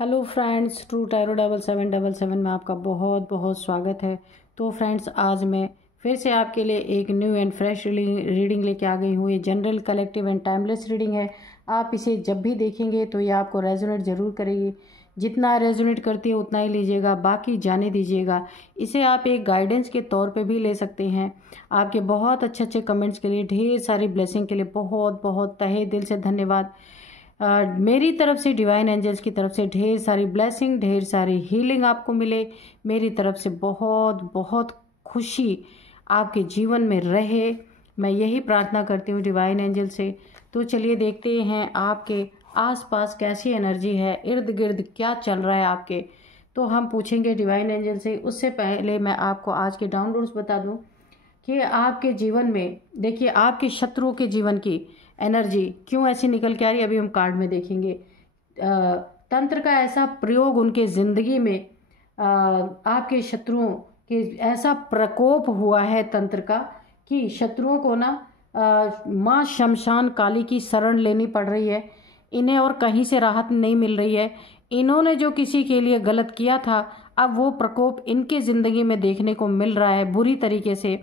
Hello friends, true tarot 7777 में आपका बहुत बहुत स्वागत है। तो फ्रेंड्स, आज मैं फिर से आपके लिए एक न्यू एंड फ्रेश रीडिंग लेके आ गई हूँ। ये general, collective and timeless reading है। आप इसे जब भी देखेंगे तो ये आपको रेजोनेट ज़रूर करेगी। जितना रेजोनेट करती है उतना ही लीजिएगा, बाकी जाने दीजिएगा। इसे आप एक गाइडेंस के तौर पे भी ले सकते हैं। आपके बहुत अच्छे अच्छे कमेंट्स के लिए, ढेर सारी ब्लेसिंग के लिए बहुत बहुत तहे दिल से धन्यवाद। मेरी तरफ से, डिवाइन एंजल्स की तरफ से ढेर सारी ब्लेसिंग, ढेर सारी हीलिंग आपको मिले। मेरी तरफ से बहुत बहुत खुशी आपके जीवन में रहे, मैं यही प्रार्थना करती हूँ डिवाइन एंजल से। तो चलिए देखते हैं आपके आसपास कैसी एनर्जी है, इर्द गिर्द क्या चल रहा है आपके। तो हम पूछेंगे डिवाइन एंजल से। उससे पहले मैं आपको आज के डाउनलोड्स बता दूं कि आपके जीवन में, देखिए, आपके शत्रुओं के जीवन की एनर्जी क्यों ऐसी निकल के आ रही है, अभी हम कार्ड में देखेंगे। तंत्र का ऐसा प्रयोग उनके जिंदगी में, आपके शत्रुओं के ऐसा प्रकोप हुआ है तंत्र का कि शत्रुओं को ना माँ शमशान काली की शरण लेनी पड़ रही है। इन्हें और कहीं से राहत नहीं मिल रही है। इन्होंने जो किसी के लिए गलत किया था, अब वो प्रकोप इनके ज़िंदगी में देखने को मिल रहा है बुरी तरीके से।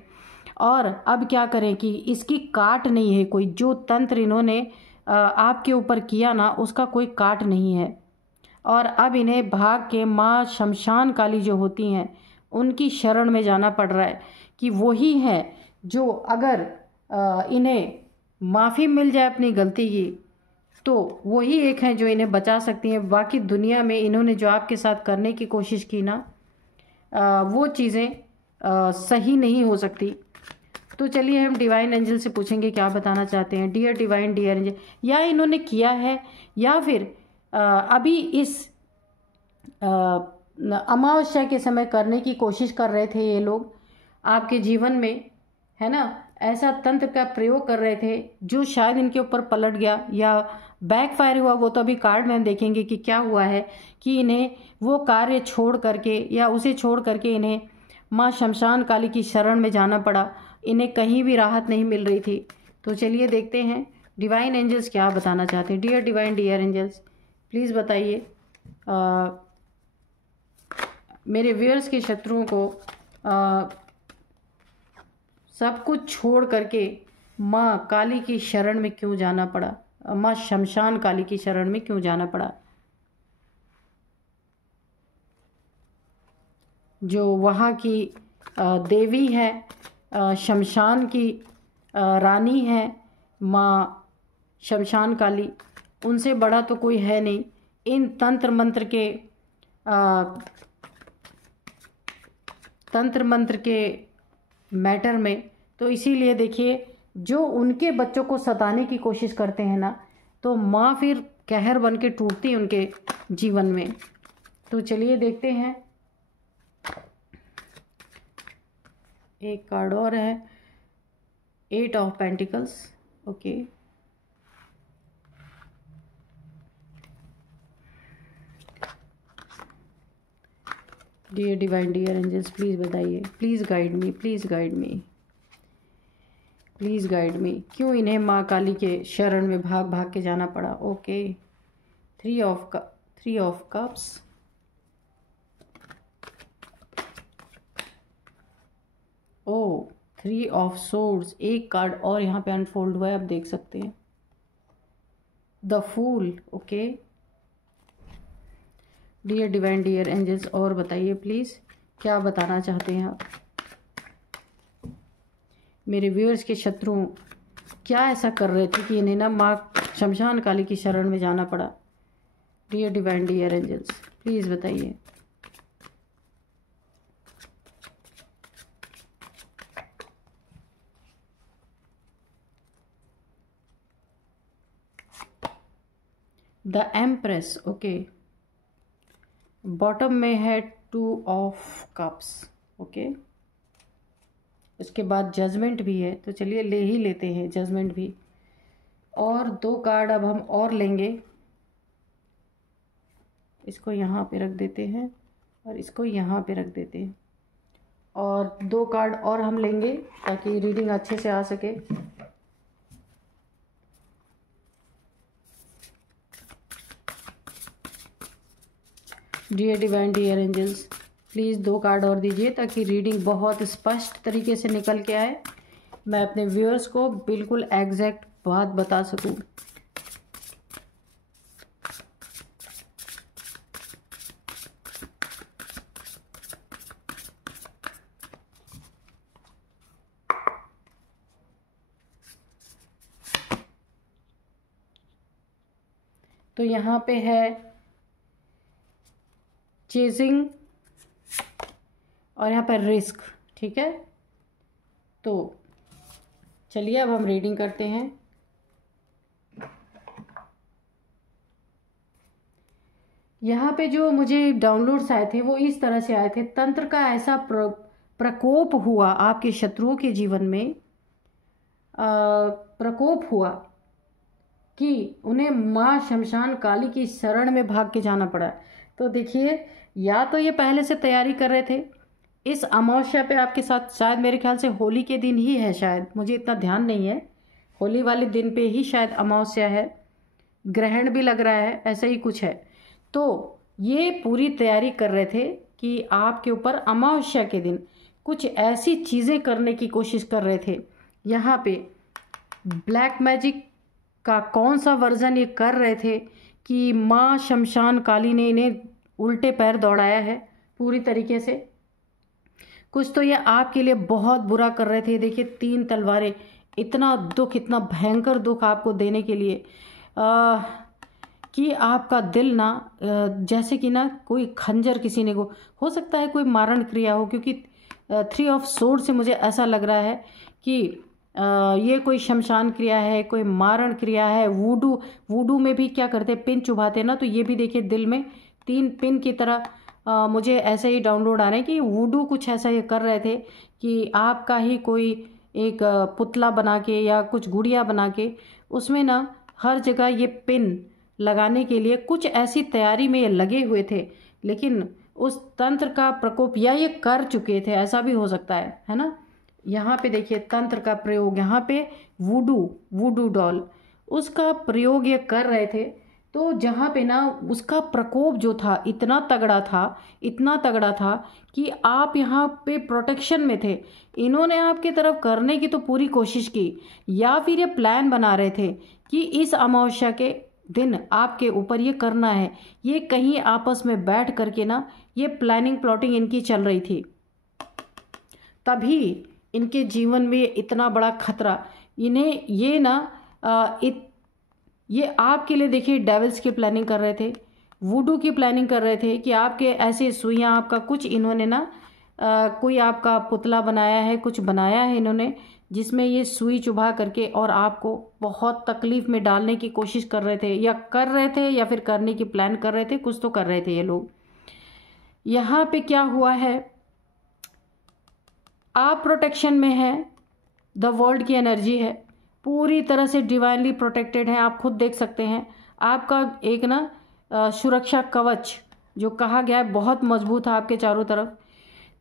और अब क्या करें कि इसकी काट नहीं है कोई। जो तंत्र इन्होंने आपके ऊपर किया ना, उसका कोई काट नहीं है। और अब इन्हें भाग के माँ शमशान काली जो होती हैं उनकी शरण में जाना पड़ रहा है कि वही है जो, अगर इन्हें माफ़ी मिल जाए अपनी गलती की, तो वही एक है जो इन्हें बचा सकती हैं। बाकी दुनिया में इन्होंने जो आपके साथ करने की कोशिश की ना, वो चीज़ें सही नहीं हो सकती। तो चलिए हम डिवाइन एंजल से पूछेंगे क्या बताना चाहते हैं। डियर डिवाइन, डियर एंजल, या इन्होंने किया है या फिर अभी इस अमावस्या के समय करने की कोशिश कर रहे थे ये लोग आपके जीवन में, है ना। ऐसा तंत्र का प्रयोग कर रहे थे जो शायद इनके ऊपर पलट गया या बैकफायर हुआ। वो तो अभी कार्ड में हम देखेंगे कि क्या हुआ है, कि इन्हें वो कार्य छोड़ करके या उसे छोड़ करके इन्हें माँ शमशान काली की शरण में जाना पड़ा। इन्हें कहीं भी राहत नहीं मिल रही थी। तो चलिए देखते हैं डिवाइन एंजल्स क्या बताना चाहते हैं। Dear divine, dear angels, please बताइए मेरे व्यूअर्स के शत्रुओं को सब कुछ छोड़ करके माँ काली की शरण में क्यों जाना पड़ा, माँ शमशान काली की शरण में क्यों जाना पड़ा। जो वहाँ की देवी है, शमशान की रानी है माँ शमशान काली, उनसे बड़ा तो कोई है नहीं इन तंत्र मंत्र के मैटर में। तो इसीलिए देखिए, जो उनके बच्चों को सताने की कोशिश करते हैं ना, तो माँ फिर कहर बन के टूटती है उनके जीवन में। तो चलिए देखते हैं। एक कार्ड और है, 8 of pentacles. Okay, dear divine, dear angels, please बताइए, please guide me, please guide me, please guide me. क्यों इन्हें माँ काली के शरण में भाग भाग के जाना पड़ा। ओके, 3 ऑफ कप्स, ओ 3 ऑफ सोर्ड्स। एक कार्ड और यहाँ पे अनफोल्ड हुआ है, आप देख सकते हैं, the fool. Okay, dear divine, dear angels, और बताइए प्लीज़ क्या बताना चाहते हैं आप। मेरे व्यूअर्स के शत्रु क्या ऐसा कर रहे थे कि इन्हें ना माँ शमशान काली की शरण में जाना पड़ा। Dear divine, dear angels, please बताइए। The empress. ओके, बॉटम में है 2 ऑफ कप्स। ओके, उसके बाद जजमेंट भी है। तो चलिए ले ही लेते हैं जजमेंट भी। और 2 कार्ड अब हम और लेंगे। इसको यहाँ पे रख देते हैं और इसको यहाँ पे रख देते हैं। और 2 कार्ड और हम लेंगे ताकि रीडिंग अच्छे से आ सके। Dear divine, dear angels, please 2 card और दीजिए ताकि रीडिंग बहुत स्पष्ट तरीके से निकल के आए, मैं अपने व्यूअर्स को बिल्कुल एग्जैक्ट बात बता सकूं। तो यहाँ पे है चेजिंग और यहाँ पर रिस्क, ठीक है। तो चलिए अब हम रीडिंग करते हैं। यहाँ पे जो मुझे डाउनलोड्स आए थे वो इस तरह से आए थे। तंत्र का ऐसा प्रकोप हुआ आपके शत्रुओं के जीवन में, प्रकोप हुआ कि उन्हें माँ शमशान काली की शरण में भाग के जाना पड़ा। तो देखिए, या तो ये पहले से तैयारी कर रहे थे, इस अमावस्या पे आपके साथ शायद मेरे ख्याल से होली के दिन ही है, शायद मुझे इतना ध्यान नहीं है, होली वाले दिन पे ही शायद अमावस्या है, ग्रहण भी लग रहा है, ऐसा ही कुछ है। तो ये पूरी तैयारी कर रहे थे कि आपके ऊपर अमावस्या के दिन कुछ ऐसी चीज़ें करने की कोशिश कर रहे थे। यहाँ पे ब्लैक मैजिक का कौन सा वर्जन ये कर रहे थे कि माँ शमशान काली ने इन्हें उल्टे पैर दौड़ाया है पूरी तरीके से। कुछ तो ये आपके लिए बहुत बुरा कर रहे थे। देखिए 3 तलवारें, इतना दुख, इतना भयंकर दुख आपको देने के लिए कि आपका दिल ना जैसे कि ना कोई खंजर किसी ने को, हो सकता है कोई मारण क्रिया हो, क्योंकि 3 ऑफ सोर्ड से मुझे ऐसा लग रहा है कि ये कोई शमशान क्रिया है, कोई मारण क्रिया है। वूडू में भी क्या करते हैं, पिन चुभाते हैं ना, तो ये भी देखिए दिल में 3 पिन की तरह मुझे ऐसे ही डाउनलोड आ रहे हैं कि वूडू कुछ ऐसा ये कर रहे थे कि आपका ही कोई एक पुतला बना के या कुछ गुड़िया बना के उसमें ना हर जगह ये पिन लगाने के लिए कुछ ऐसी तैयारी में ये लगे हुए थे। लेकिन उस तंत्र का प्रकोप या ये कर चुके थे, ऐसा भी हो सकता है ना। यहाँ पे देखिए तंत्र का प्रयोग, यहाँ पे वूडू डॉल उसका प्रयोग ये कर रहे थे। तो जहाँ पे ना उसका प्रकोप जो था इतना तगड़ा था कि आप यहाँ पे प्रोटेक्शन में थे। इन्होंने आपकी तरफ करने की तो पूरी कोशिश की, या फिर ये प्लान बना रहे थे कि इस अमावस्या के दिन आपके ऊपर ये करना है। ये कहीं आपस में बैठ करके ना ये प्लानिंग प्लॉटिंग इनकी चल रही थी, तभी इनके जीवन में इतना बड़ा खतरा इन्हें ये ना ये आपके लिए देखिए डेविल्स की प्लानिंग कर रहे थे, वुडू की प्लानिंग कर रहे थे कि आपके ऐसे सुइयां, आपका कुछ इन्होंने ना कोई आपका पुतला बनाया है, कुछ बनाया है इन्होंने जिसमें ये सुई चुभा करके और आपको बहुत तकलीफ में डालने की कोशिश कर रहे थे, या फिर करने की प्लान कर रहे थे, कुछ तो कर रहे थे ये लोग। यहाँ पे क्या हुआ है, आप प्रोटेक्शन में हैं, द वर्ल्ड की एनर्जी है, पूरी तरह से डिवाइनली प्रोटेक्टेड है। आप खुद देख सकते हैं आपका एक ना सुरक्षा कवच जो कहा गया है बहुत मजबूत है आपके चारों तरफ।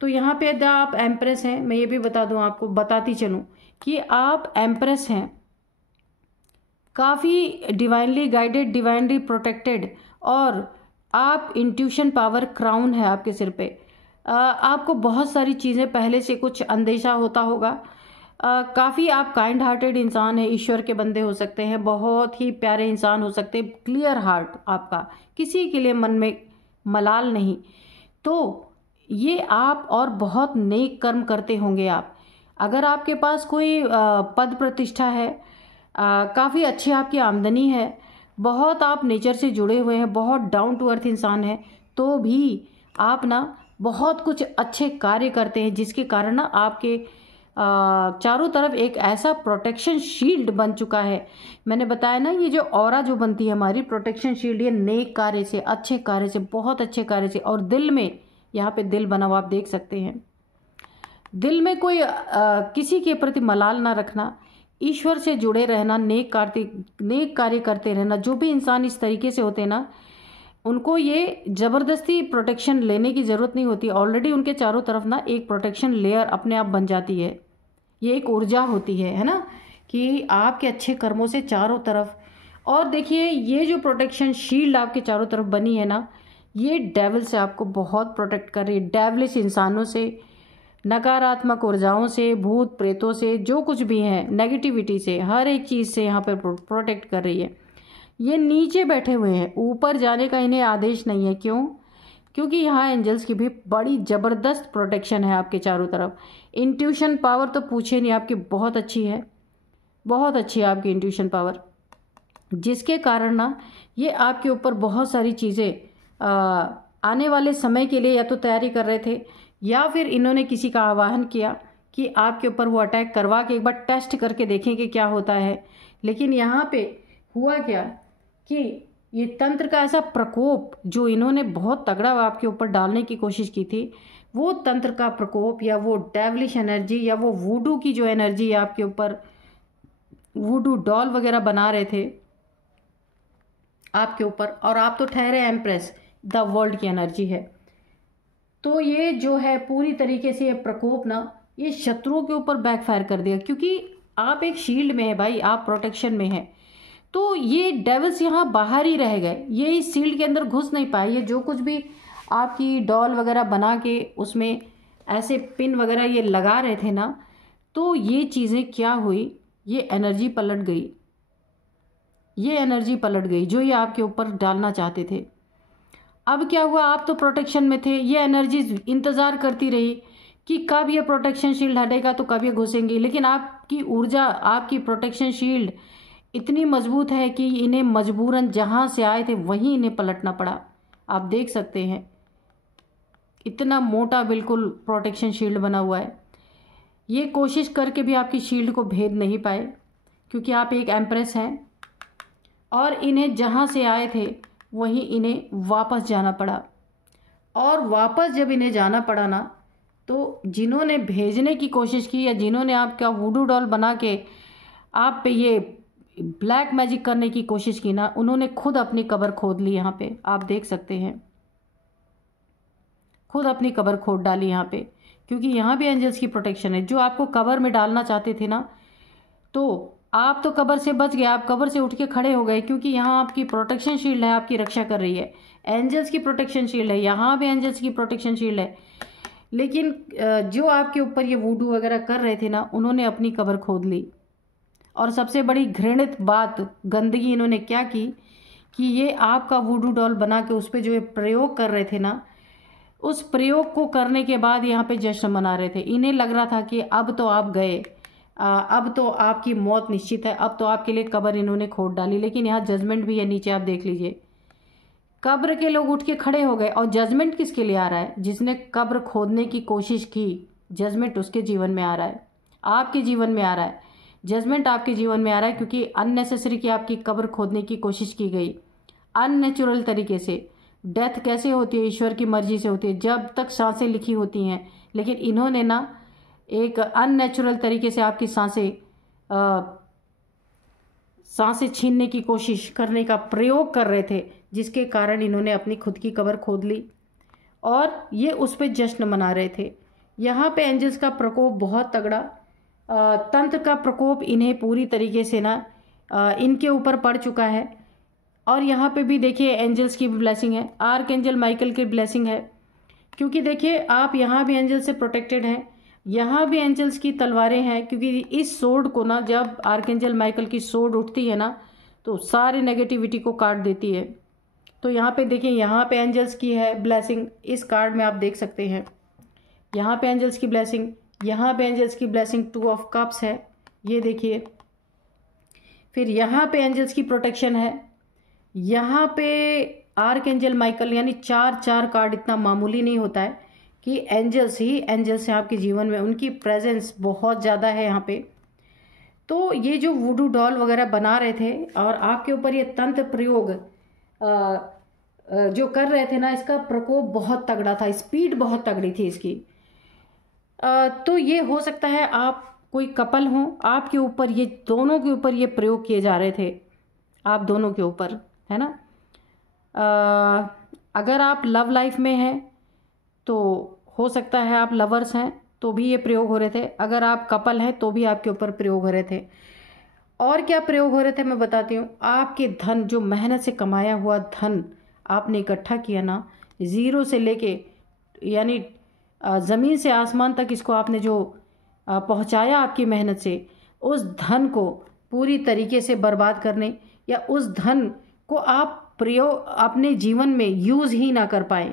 तो यहाँ पे आप एम्प्रेस हैं, मैं ये भी बता दूं आपको, बताती चलूं कि आप एम्प्रेस हैं, काफ़ी डिवाइनली गाइडेड, डिवाइनली प्रोटेक्टेड, और आप इंट्यूशन पावर क्राउन है आपके सिर पे। आपको बहुत सारी चीज़ें पहले से कुछ अंदेशा होता होगा। काफ़ी आप काइंड हार्टेड इंसान है, ईश्वर के बंदे हो सकते हैं, बहुत ही प्यारे इंसान हो सकते हैं, क्लियर हार्ट आपका, किसी के लिए मन में मलाल नहीं। तो ये आप और बहुत नेक कर्म करते होंगे आप। अगर आपके पास कोई पद प्रतिष्ठा है, काफ़ी अच्छी आपकी आमदनी है, बहुत आप नेचर से जुड़े हुए हैं, बहुत डाउन टू अर्थ इंसान है, तो भी आप ना बहुत कुछ अच्छे कार्य करते हैं जिसके कारण ना आपके चारों तरफ एक ऐसा प्रोटेक्शन शील्ड बन चुका है। मैंने बताया ना ये जो ऑरा जो बनती है हमारी प्रोटेक्शन शील्ड, ये नेक कार्य से, अच्छे कार्य से, बहुत अच्छे कार्य से। और दिल में, यहाँ पे दिल बना हुआ आप देख सकते हैं, दिल में कोई किसी के प्रति मलाल ना रखना, ईश्वर से जुड़े रहना, नेक कार्य करते रहना। जो भी इंसान इस तरीके से होते हैं ना, उनको ये ज़बरदस्ती प्रोटेक्शन लेने की ज़रूरत नहीं होती, ऑलरेडी उनके चारों तरफ ना एक प्रोटेक्शन लेयर अपने आप बन जाती है। ये एक ऊर्जा होती है ना, कि आपके अच्छे कर्मों से चारों तरफ। और देखिए ये जो प्रोटेक्शन शील्ड आपके चारों तरफ बनी है ना, ये डेविल से आपको बहुत प्रोटेक्ट कर रही है। डेविलिश इंसानों से, नकारात्मक ऊर्जाओं से, भूत प्रेतों से, जो कुछ भी है, नेगेटिविटी से, हर एक चीज़ से यहाँ पर प्रोटेक्ट कर रही है। ये नीचे बैठे हुए हैं, ऊपर जाने का इन्हें आदेश नहीं है। क्यों? क्योंकि यहाँ एंजल्स की भी बड़ी ज़बरदस्त प्रोटेक्शन है आपके चारों तरफ। इंट्यूशन पावर तो पूछे नहीं, आपकी बहुत अच्छी है, बहुत अच्छी है आपकी इंट्यूशन पावर, जिसके कारण ना ये आपके ऊपर बहुत सारी चीज़ें आने वाले समय के लिए या तो तैयारी कर रहे थे, या फिर इन्होंने किसी का आवाहन किया कि आपके ऊपर वो अटैक करवा के एक बार टेस्ट करके देखें कि क्या होता है। लेकिन यहाँ पे हुआ क्या कि ये तंत्र का ऐसा प्रकोप जो इन्होंने बहुत तगड़ा आपके ऊपर डालने की कोशिश की थी, वो तंत्र का प्रकोप या वो डेविलिश एनर्जी या वो वूडू की जो एनर्जी आपके ऊपर, वूडू डॉल वगैरह बना रहे थे आपके ऊपर, और आप तो ठहरे एम्प्रेस, द वर्ल्ड की एनर्जी है। तो ये जो है पूरी तरीके से ये प्रकोप ना, ये शत्रुओं के ऊपर बैकफायर कर दिया, क्योंकि आप एक शील्ड में है भाई, आप प्रोटेक्शन में है। तो ये डेविल्स यहाँ बाहर ही रह गए, ये इस शील्ड के अंदर घुस नहीं पाए। ये जो कुछ भी आपकी डॉल वगैरह बना के उसमें ऐसे पिन वगैरह ये लगा रहे थे ना, तो ये चीज़ें क्या हुई, ये एनर्जी पलट गई, ये एनर्जी पलट गई जो ये आपके ऊपर डालना चाहते थे। अब क्या हुआ, आप तो प्रोटेक्शन में थे, ये एनर्जी इंतज़ार करती रही कि कब ये प्रोटेक्शन शील्ड हटेगा तो कब ये घुसेंगी। लेकिन आपकी ऊर्जा, आपकी प्रोटेक्शन शील्ड इतनी मजबूत है कि इन्हें मजबूरन जहाँ से आए थे वहीं इन्हें पलटना पड़ा। आप देख सकते हैं इतना मोटा बिल्कुल प्रोटेक्शन शील्ड बना हुआ है। ये कोशिश करके भी आपकी शील्ड को भेद नहीं पाए, क्योंकि आप एक एम्प्रेस हैं और इन्हें जहाँ से आए थे वहीं इन्हें वापस जाना पड़ा। और वापस जब इन्हें जाना पड़ा ना, तो जिन्होंने भेजने की कोशिश की या जिन्होंने आपका वुडू डॉल बना के आप पे ये ब्लैक मैजिक करने की कोशिश की ना, उन्होंने खुद अपनी कब्र खोद ली। यहाँ पे आप देख सकते हैं, खुद अपनी कब्र खोद डाली यहाँ पे, क्योंकि यहाँ भी एंजल्स की प्रोटेक्शन है। जो आपको कब्र में डालना चाहते थे ना, तो आप तो कब्र से बच गए, आप कब्र से उठ के खड़े हो गए, क्योंकि यहाँ आपकी प्रोटेक्शन शील्ड है, आपकी रक्षा कर रही है। एंजल्स की प्रोटेक्शन शील्ड है, यहाँ भी एंजल्स की प्रोटेक्शन शील्ड है। लेकिन जो आपके ऊपर ये वूडू वगैरह कर रहे थे ना, उन्होंने अपनी कब्र खोद ली। और सबसे बड़ी घृणित बात, गंदगी इन्होंने क्या की कि ये आपका वूडू डॉल बना के उस पर जो ये प्रयोग कर रहे थे ना, उस प्रयोग को करने के बाद यहाँ पे जश्न मना रहे थे। इन्हें लग रहा था कि अब तो आप गए, अब तो आपकी मौत निश्चित है, अब तो आपके लिए कब्र इन्होंने खोद डाली। लेकिन यहाँ जजमेंट भी है नीचे, आप देख लीजिए, कब्र के लोग उठ के खड़े हो गए। और जजमेंट किसके लिए आ रहा है? जिसने कब्र खोदने की कोशिश की, जजमेंट उसके जीवन में आ रहा है, आपके जीवन में आ रहा है। जजमेंट आपके जीवन में आ रहा है क्योंकि अननेसेसरी की आपकी कब्र खोदने की कोशिश की गई, अननेचुरल तरीके से। डेथ कैसे होती है? ईश्वर की मर्जी से होती है, जब तक सांसें लिखी होती हैं। लेकिन इन्होंने ना एक अननेचुरल तरीके से आपकी सांसें छीनने की कोशिश करने का प्रयोग कर रहे थे, जिसके कारण इन्होंने अपनी खुद की कब्र खोद ली और ये उस पर जश्न मना रहे थे। यहाँ पे एंजल्स का प्रकोप बहुत तगड़ा, तंत्र का प्रकोप इन्हें पूरी तरीके से ना इनके ऊपर पड़ चुका है। और यहाँ पे भी देखिए एंजल्स की भी ब्लेसिंग है, आर्क एंजल माइकल की ब्लेसिंग है, क्योंकि देखिए आप यहाँ भी एंजल से प्रोटेक्टेड हैं, यहाँ भी एंजल्स की तलवारें हैं। क्योंकि इस सोर्ड को ना, जब आर्क एंजल माइकल की सोर्ड उठती है ना, तो सारी नेगेटिविटी को काट देती है। तो यहाँ पे देखिए, यहाँ पे एंजल्स की है ब्लेसिंग, इस कार्ड में आप देख सकते हैं, यहाँ पे एंजल्स की ब्लेसिंग, यहाँ पे एंजल्स की ब्लेसिंग 2 ऑफ कप्स है, ये देखिए। फिर यहाँ पे एंजल्स की प्रोटेक्शन है, यहाँ पे आर्क एंजल माइकल, यानी 4 कार्ड इतना मामूली नहीं होता है कि एंजल्स ही एंजल्स हैं आपके जीवन में, उनकी प्रेजेंस बहुत ज़्यादा है यहाँ पे। तो ये जो वुडू डॉल वगैरह बना रहे थे और आपके ऊपर ये तंत्र प्रयोग जो कर रहे थे ना, इसका प्रकोप बहुत तगड़ा था, स्पीड बहुत तगड़ी थी इसकी। तो ये हो सकता है आप कोई कपल हो, आपके ऊपर ये दोनों के ऊपर ये प्रयोग किए जा रहे थे, आप दोनों के ऊपर, है ना। अगर आप लव लाइफ में हैं तो हो सकता है आप लवर्स हैं तो भी ये प्रयोग हो रहे थे, अगर आप कपल हैं तो भी आपके ऊपर प्रयोग हो रहे थे। और क्या प्रयोग हो रहे थे मैं बताती हूँ। आपके धन, जो मेहनत से कमाया हुआ धन आपने इकट्ठा किया ना, ज़ीरो से लेके यानी ज़मीन से आसमान तक इसको आपने जो पहुंचाया आपकी मेहनत से, उस धन को पूरी तरीके से बर्बाद करने या उस धन को आप प्रयोग अपने जीवन में यूज़ ही ना कर पाए।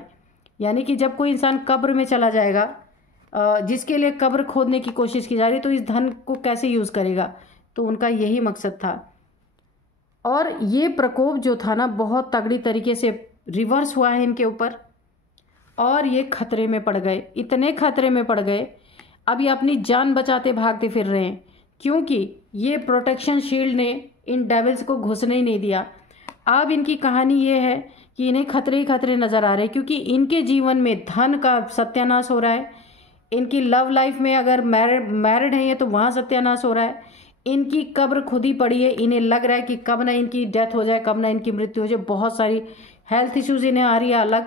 यानी कि जब कोई इंसान कब्र में चला जाएगा, जिसके लिए कब्र खोदने की कोशिश की जा रही, तो इस धन को कैसे यूज़ करेगा? तो उनका यही मकसद था। और ये प्रकोप जो था ना, बहुत तगड़ी तरीके से रिवर्स हुआ है इनके ऊपर और ये खतरे में पड़ गए, इतने खतरे में पड़ गए, अब ये अपनी जान बचाते भागते फिर रहे हैं, क्योंकि ये प्रोटेक्शन शील्ड ने इन डेविल्स को घुसने ही नहीं दिया। अब इनकी कहानी ये है कि इन्हें खतरे ही खतरे नज़र आ रहे हैं, क्योंकि इनके जीवन में धन का सत्यानाश हो रहा है, इनकी लव लाइफ में अगर मैरिड है ये तो वहाँ सत्यानाश हो रहा है, इनकी कब्र खुद ही पड़ी है, इन्हें लग रहा है कि कब ना इनकी डेथ हो जाए, कब ना इनकी मृत्यु हो जाए। बहुत सारी हेल्थ इश्यूज इन्हें आ रही है अलग,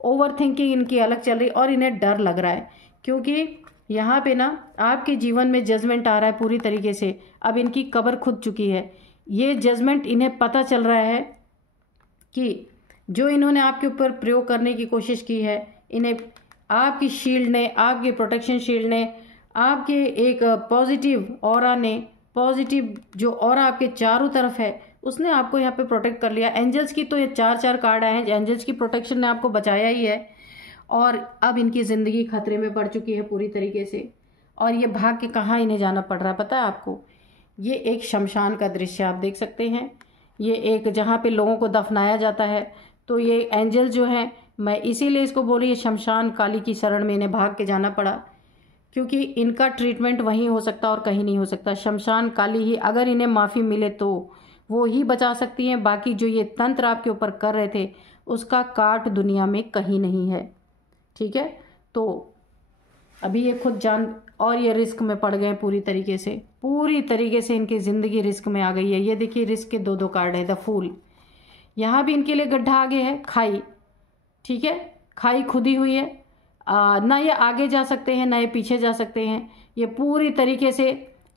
ओवर थिंकिंग इनकी अलग चल रही, और इन्हें डर लग रहा है, क्योंकि यहाँ पे ना आपके जीवन में जजमेंट आ रहा है पूरी तरीके से। अब इनकी कब्र खुद चुकी है, ये जजमेंट इन्हें पता चल रहा है कि जो इन्होंने आपके ऊपर प्रयोग करने की कोशिश की है, इन्हें आपकी शील्ड ने, आपके प्रोटेक्शन शील्ड ने, आपके एक पॉजिटिव ऑरा ने, पॉजिटिव जो ऑरा आपके चारों तरफ है, उसने आपको यहाँ पे प्रोटेक्ट कर लिया। एंजल्स की तो ये 4 कार्ड आए हैं, एंजल्स की प्रोटेक्शन ने आपको बचाया ही है, और अब इनकी ज़िंदगी खतरे में पड़ चुकी है पूरी तरीके से। और ये भाग के कहाँ इन्हें जाना पड़ रहा है पता है आपको? ये एक शमशान का दृश्य आप देख सकते हैं, ये एक जहाँ पे लोगों को दफनाया जाता है। तो ये एंजल जो हैं, मैं इसीलिए इसको बोली शमशान काली की शरण में इन्हें भाग के जाना पड़ा, क्योंकि इनका ट्रीटमेंट वहीं हो सकता और कहीं नहीं हो सकता। शमशान काली ही अगर इन्हें माफ़ी मिले तो वो ही बचा सकती हैं, बाकी जो ये तंत्र आपके ऊपर कर रहे थे उसका काट दुनिया में कहीं नहीं है। ठीक है, तो अभी ये खुद जान और ये रिस्क में पड़ गए पूरी तरीके से इनकी ज़िंदगी रिस्क में आ गई है। ये देखिए रिस्क के 2 कार्ड है, द फूल। यहाँ भी इनके लिए गड्ढा आगे है, खाई। ठीक है, खाई खुदी हुई है, ना ये आगे जा सकते हैं ना ये पीछे जा सकते हैं, ये पूरी तरीके से,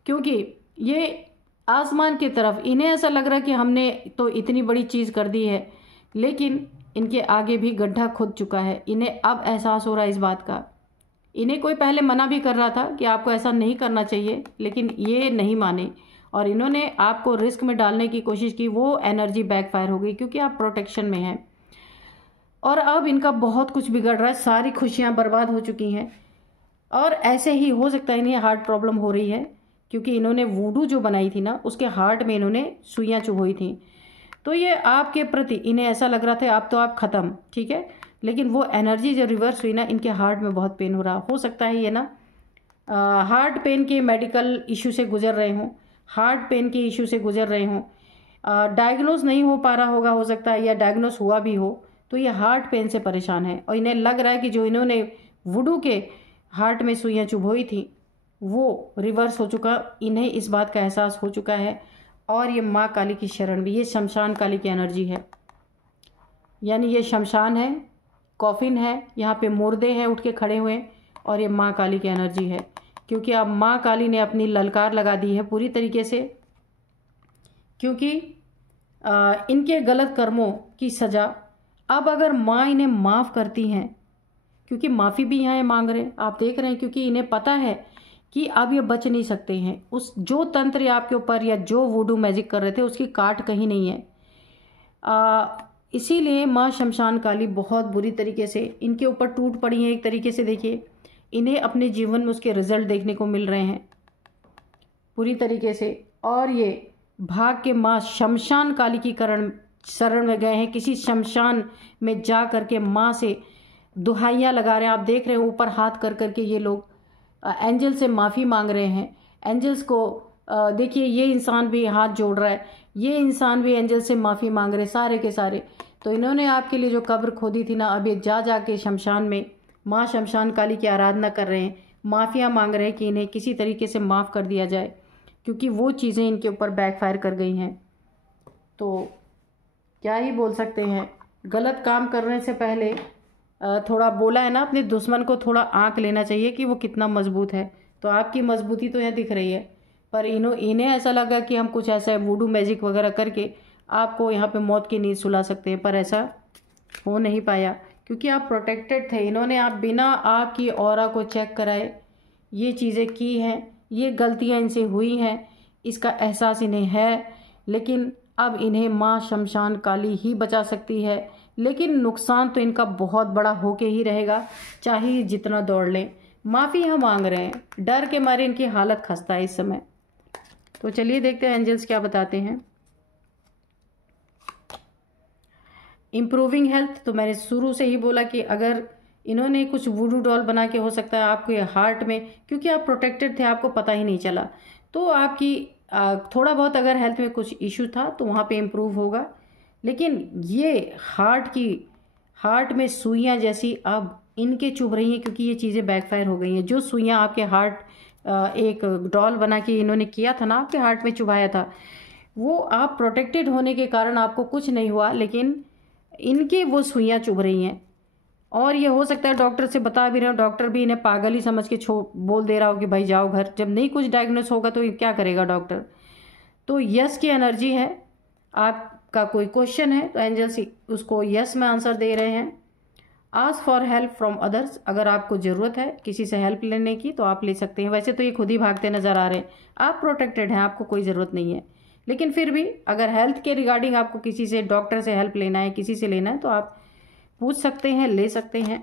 क्योंकि ये आसमान की तरफ, इन्हें ऐसा लग रहा है कि हमने तो इतनी बड़ी चीज़ कर दी है, लेकिन इनके आगे भी गड्ढा खुद चुका है। इन्हें अब एहसास हो रहा है इस बात का। इन्हें कोई पहले मना भी कर रहा था कि आपको ऐसा नहीं करना चाहिए, लेकिन ये नहीं माने और इन्होंने आपको रिस्क में डालने की कोशिश की। वो एनर्जी बैकफायर हो गई, क्योंकि आप प्रोटेक्शन में हैं। और अब इनका बहुत कुछ बिगड़ रहा है, सारी खुशियां बर्बाद हो चुकी हैं। और ऐसे ही हो सकता है इन्हें हार्ट प्रॉब्लम हो रही है, क्योंकि इन्होंने वूडू जो बनाई थी ना, उसके हार्ट में इन्होंने सुइयां चुभोई थी। तो ये आपके प्रति इन्हें ऐसा लग रहा था अब तो आप ख़त्म, ठीक है, लेकिन वो एनर्जी जो रिवर्स हुई ना, इनके हार्ट में बहुत पेन हो रहा। हो सकता है ये ना हार्ट पेन के मेडिकल इशू से गुजर रहे हों, हार्ट पेन के इशू से गुजर रहे हों, डायग्नोज नहीं हो पा रहा होगा, हो सकता है, या डायग्नोज हुआ भी हो, तो ये हार्ट पेन से परेशान है। और इन्हें लग रहा है कि जो इन्होंने वुडू के हार्ट में सुइयां चुभोई थी वो रिवर्स हो चुका, इन्हें इस बात का एहसास हो चुका है। और ये माँ काली की शरण भी, ये शमशान काली की एनर्जी है, यानी ये शमशान है, कॉफिन है, यहाँ पे मुर्दे हैं उठ के खड़े हुए, और ये माँ काली की एनर्जी है, क्योंकि अब माँ काली ने अपनी ललकार लगा दी है पूरी तरीके से, क्योंकि इनके गलत कर्मों की सज़ा अब अगर माँ इन्हें माफ़ करती हैं, क्योंकि माफ़ी भी यहाँ मांग रहे हैं, आप देख रहे हैं, क्योंकि इन्हें पता है कि अब ये बच नहीं सकते हैं। उस जो तंत्र आपके ऊपर या जो वुडू मैजिक कर रहे थे उसकी काट कहीं नहीं है। इसीलिए माँ शमशान काली बहुत बुरी तरीके से इनके ऊपर टूट पड़ी हैं। एक तरीके से देखिए, इन्हें अपने जीवन में उसके रिजल्ट देखने को मिल रहे हैं पूरी तरीके से, और ये भाग के माँ शमशान काली की शरण में गए हैं। किसी शमशान में जा करके माँ से दुहाइयाँ लगा रहे हैं। आप देख रहे हैं ऊपर हाथ कर करके ये लोग एंजल से माफ़ी मांग रहे हैं। एंजल्स को देखिए, ये इंसान भी हाथ जोड़ रहा है, ये इंसान भी एंजल से माफ़ी मांग रहे, सारे के सारे। तो इन्होंने आपके लिए जो कब्र खोदी थी ना, अब ये जा के शमशान में माँ शमशान काली की आराधना कर रहे हैं, माफ़िया मांग रहे हैं कि इन्हें किसी तरीके से माफ़ कर दिया जाए, क्योंकि वो चीज़ें इनके ऊपर बैकफायर कर गई हैं। तो क्या ही बोल सकते हैं, गलत काम करने से पहले थोड़ा बोला है ना, अपने दुश्मन को थोड़ा आंक लेना चाहिए कि वो कितना मजबूत है। तो आपकी मजबूती तो यहाँ दिख रही है, पर इन्हें ऐसा लगा कि हम कुछ ऐसा वुडू मैजिक वगैरह करके आपको यहाँ पे मौत की नींद सुला सकते हैं, पर ऐसा हो नहीं पाया, क्योंकि आप प्रोटेक्टेड थे। इन्होंने आप बिना आपकी ऑरा को चेक कराए ये चीज़ें की हैं, ये गलतियां इनसे हुई हैं, इसका एहसास इन्हें है। लेकिन अब इन्हें माँ शमशान काली ही बचा सकती है, लेकिन नुकसान तो इनका बहुत बड़ा होके ही रहेगा, चाहे जितना दौड़ लें। माफ़ी हम मांग रहे हैं, डर के मारे इनकी हालत खस्ता है इस समय। तो चलिए देखते हैं एंजल्स क्या बताते हैं। इम्प्रूविंग हेल्थ, तो मैंने शुरू से ही बोला कि अगर इन्होंने कुछ वुडू डॉल बना के, हो सकता है आपके हार्ट में, क्योंकि आप प्रोटेक्टेड थे आपको पता ही नहीं चला, तो आपकी थोड़ा बहुत अगर हेल्थ में कुछ इशू था तो वहाँ पे इम्प्रूव होगा। लेकिन ये हार्ट में सुइयाँ जैसी अब इनके चुभ रही हैं, क्योंकि ये चीज़ें बैकफायर हो गई हैं। जो सुइयाँ आपके हार्ट एक डॉल बना के इन्होंने किया था ना, आपके हार्ट में चुभाया था, वो आप प्रोटेक्टेड होने के कारण आपको कुछ नहीं हुआ, लेकिन इनके वो सुइयाँ चुभ रही हैं। और ये हो सकता है डॉक्टर से बता भी रहे हो, डॉक्टर भी इन्हें पागल ही समझ के बोल दे रहा हो कि भाई जाओ घर। जब नहीं कुछ डायग्नोस होगा तो क्या करेगा डॉक्टर। तो यस की एनर्जी है। आपका कोई क्वेश्चन है तो एंजल्स उसको यस में आंसर दे रहे हैं। Ask for help from others, अगर आपको ज़रूरत है किसी से हेल्प लेने की तो आप ले सकते हैं। वैसे तो ये खुद ही भागते नज़र आ रहे हैं, आप प्रोटेक्टेड हैं, आपको कोई ज़रूरत नहीं है। लेकिन फिर भी अगर हेल्थ के रिगार्डिंग आपको किसी से, डॉक्टर से हेल्प लेना है, किसी से लेना है, तो आप पूछ सकते हैं, ले सकते हैं।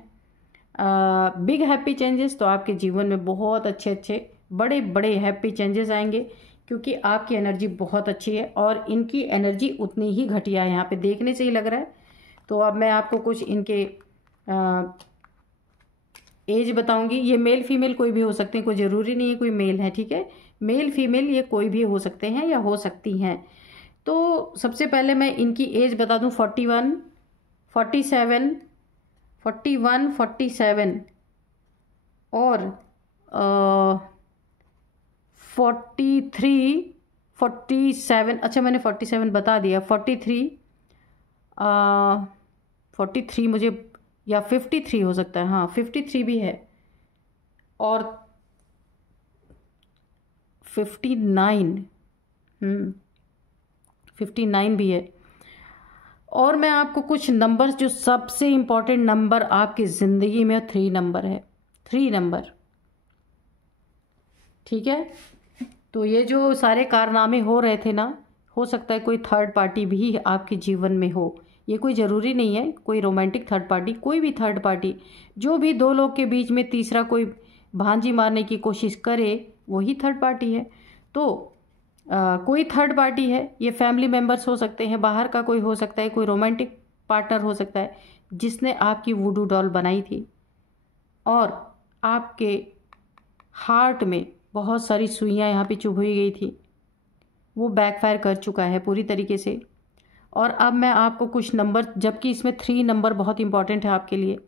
बिग हैप्पी चेंजेस, तो आपके जीवन में बहुत अच्छे अच्छे बड़े बड़े हैप्पी चेंजेस आएंगे, क्योंकि आपकी एनर्जी बहुत अच्छी है और इनकी एनर्जी उतनी ही घटिया है, यहाँ पे देखने से ही लग रहा है। तो अब मैं आपको कुछ इनके एज बताऊंगी। ये मेल फीमेल कोई भी हो सकते हैं, कोई ज़रूरी नहीं है कोई मेल है, ठीक है। मेल फीमेल ये कोई भी हो सकते हैं या हो सकती हैं। तो सबसे पहले मैं इनकी एज बता दूं, 41, 47, 41, 47 और 43, 47, अच्छा मैंने 47 बता दिया, 43, 43 मुझे, या 53 हो सकता है, हाँ 53 भी है, और 59, 59 भी है। और मैं आपको कुछ नंबर्स, जो सबसे इम्पोर्टेंट नंबर आपकी ज़िंदगी में 3 नंबर है, 3 नंबर, ठीक है। तो ये जो सारे कारनामे हो रहे थे ना, हो सकता है कोई थर्ड पार्टी भी आपके जीवन में हो। ये कोई ज़रूरी नहीं है कोई रोमांटिक थर्ड पार्टी, कोई भी थर्ड पार्टी, जो भी दो लोग के बीच में तीसरा कोई भांजी मारने की कोशिश करे वही थर्ड पार्टी है। तो कोई थर्ड पार्टी है, ये फैमिली मेम्बर्स हो सकते हैं, बाहर का कोई हो सकता है, कोई रोमांटिक पार्टनर हो सकता है, जिसने आपकी वुडू डॉल बनाई थी और आपके हार्ट में बहुत सारी सुइयाँ यहाँ पे चुभई गई थी, वो बैकफायर कर चुका है पूरी तरीके से। और अब मैं आपको कुछ नंबर, जबकि इसमें 3 नंबर बहुत इंपॉर्टेंट है आपके लिए।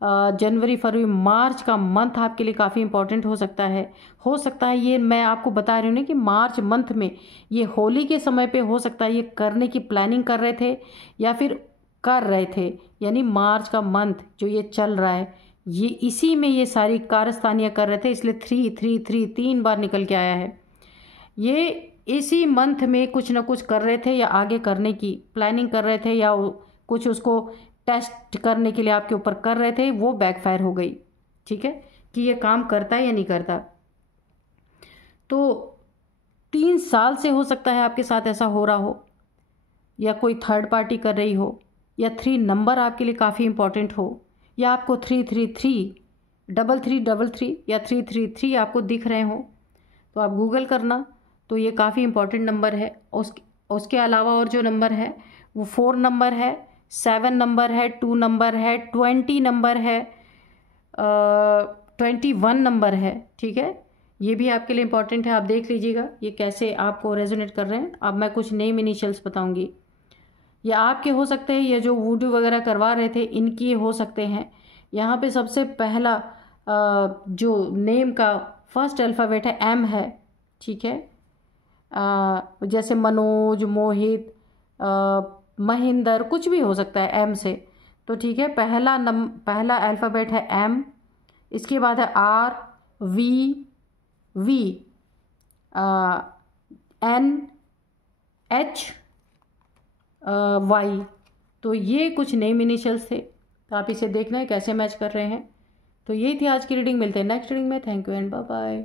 जनवरी, फरवरी, मार्च का मंथ आपके लिए काफ़ी इंपॉर्टेंट हो सकता है। ये मैं आपको बता रही हूँ ना कि मार्च मंथ में, ये होली के समय पे हो सकता है ये करने की प्लानिंग कर रहे थे या फिर कर रहे थे। यानी मार्च का मंथ जो ये चल रहा है, ये इसी में ये सारी कारस्तानियाँ कर रहे थे, इसलिए 3 बार निकल के आया है। ये इसी मंथ में कुछ ना कुछ कर रहे थे या आगे करने की प्लानिंग कर रहे थे, या कुछ उसको टेस्ट करने के लिए आपके ऊपर कर रहे थे, वो बैकफायर हो गई, ठीक है, कि ये काम करता है या नहीं करता। तो 3 साल से हो सकता है आपके साथ ऐसा हो रहा हो, या कोई थर्ड पार्टी कर रही हो, या 3 नंबर आपके लिए काफ़ी इंपॉर्टेंट हो, या आपको 333, 3333 या 333 आपको दिख रहे हो, तो आप गूगल करना, तो ये काफ़ी इंपॉर्टेंट नंबर है। उसके अलावा और जो नंबर है वो 4 नंबर है, 7 नंबर है, 2 नंबर है, 20 नंबर है, 21 नंबर है, ठीक है। ये भी आपके लिए इंपॉर्टेंट है, आप देख लीजिएगा ये कैसे आपको रेजोनेट कर रहे हैं। अब मैं कुछ नेम इनिशियल्स बताऊंगी, ये आपके हो सकते हैं, ये जो वूडू वगैरह करवा रहे थे इनकी हो सकते हैं। यहाँ पे सबसे पहला जो नेम का फर्स्ट अल्फ़ाबेट है M है, ठीक है। जैसे मनोज, मोहित, महेंद्र, कुछ भी हो सकता है M से, तो ठीक है। पहला अल्फ़ाबेट है M, इसके बाद है R, V, N, H, Y। तो ये कुछ नेम इनिशियल्स थे, तो आप इसे देखना है कैसे मैच कर रहे हैं। तो यही थी आज की रीडिंग। मिलते हैं नेक्स्ट रीडिंग में। Thank you and bye bye.